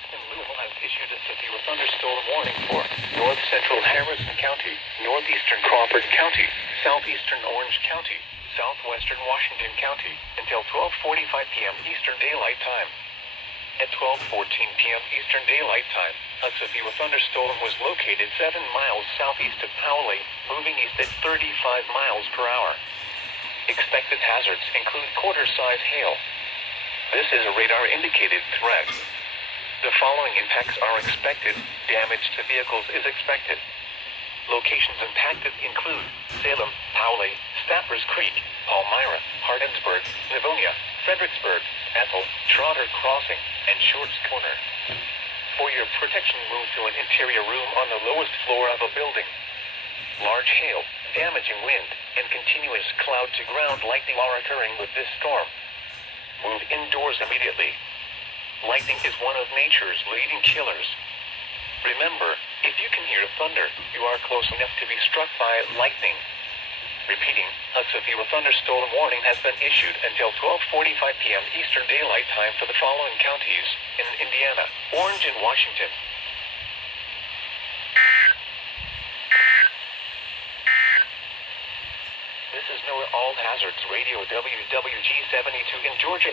Western Louisville has issued a severe thunderstorm warning for north central Harrison County, northeastern Crawford County, southeastern Orange County, southwestern Washington County, until 12:45 p.m. Eastern Daylight Time. At 12:14 p.m. Eastern Daylight Time, a severe thunderstorm was located 7 miles southeast of Powley, moving east at 35 miles per hour. Expected hazards include quarter-size hail. This is a radar-indicated threat. The following impacts are expected. Damage to vehicles is expected. Locations impacted include Salem, Powley, Staffers Creek, Palmyra, Hardinsburg, Livonia, Fredericksburg, Ethel, Trotter Crossing, and Shorts Corner. For your protection, move to an interior room on the lowest floor of a building. Large hail, damaging wind, and continuous cloud-to-ground lightning are occurring with this storm. Move indoors immediately. Lightning is one of nature's leading killers. Remember, if you can hear thunder, you are close enough to be struck by lightning. Repeating, a severe thunderstorm warning has been issued until 12:45 p.m. Eastern Daylight Time for the following counties in Indiana, Orange, and Washington. This is NOAA All Hazards Radio WWG72 in Georgia.